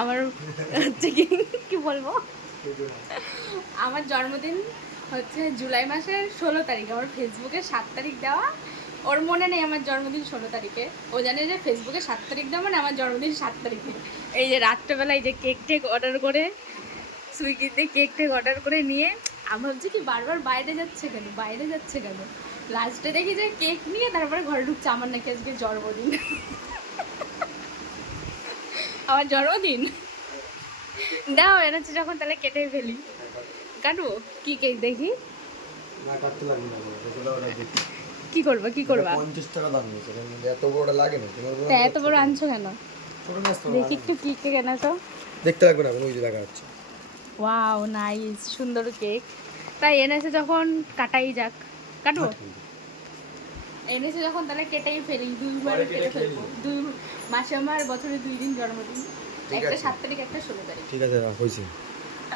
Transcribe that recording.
আমার হচ্ছে কি বলবো, আমার জন্মদিন হচ্ছে জুলাই মাসের 16 তারিখ। আমার ফেসবুকে 7 তারিখ দেওয়া, ওর মনে নেই আমার জন্মদিন 16 তারিখে। ও জানে যে ফেসবুকে 7 তারিখ দেওয়া মানে আমার জন্মদিন 7 তারিখে। এই যে রাত্রেবেলায় যে কেক টেক অর্ডার করে, সুইগিতে কেক টেক অর্ডার করে নিয়ে আমি ভাবছি কি বারবার বাইরে যাচ্ছে কেন। লাস্টে দেখি যে কেক নিয়ে তারপরে ঘরে ঢুকছে, আমার নাকি আজকে জন্মদিন। আমার জন্মদিন দাও এনেছে যখন, তাহলে কেটে ফেলি। কাটবো কি কেক দেখি, না কাটতে লাগবে না, যেগুলো অর্ডার দিচ্ছি। কি করবা 50 টাকা দাম নিয়েছে, এর মধ্যে এত বড়টা লাগে না। তা এত বড় আনছো কেন? ছোট না, দেখি একটু কি কেক এনেছো। দেখতে লাগবে না, ওই যে দেখা যাচ্ছে। ওয়াও নাইস, সুন্দর কেক। তাই এনেছে যখন কাটাই যাক। কাটবো এনেছে যখন, তাহলে কেটেই ফেলি, দুইবার কেটে ফেলবো। দুই মাসে আমার বছরে 2 দিন জন্মদিন, একটা 7 তারিখ একটা 16 তারিখ। ঠিক আছে, হয়েছে।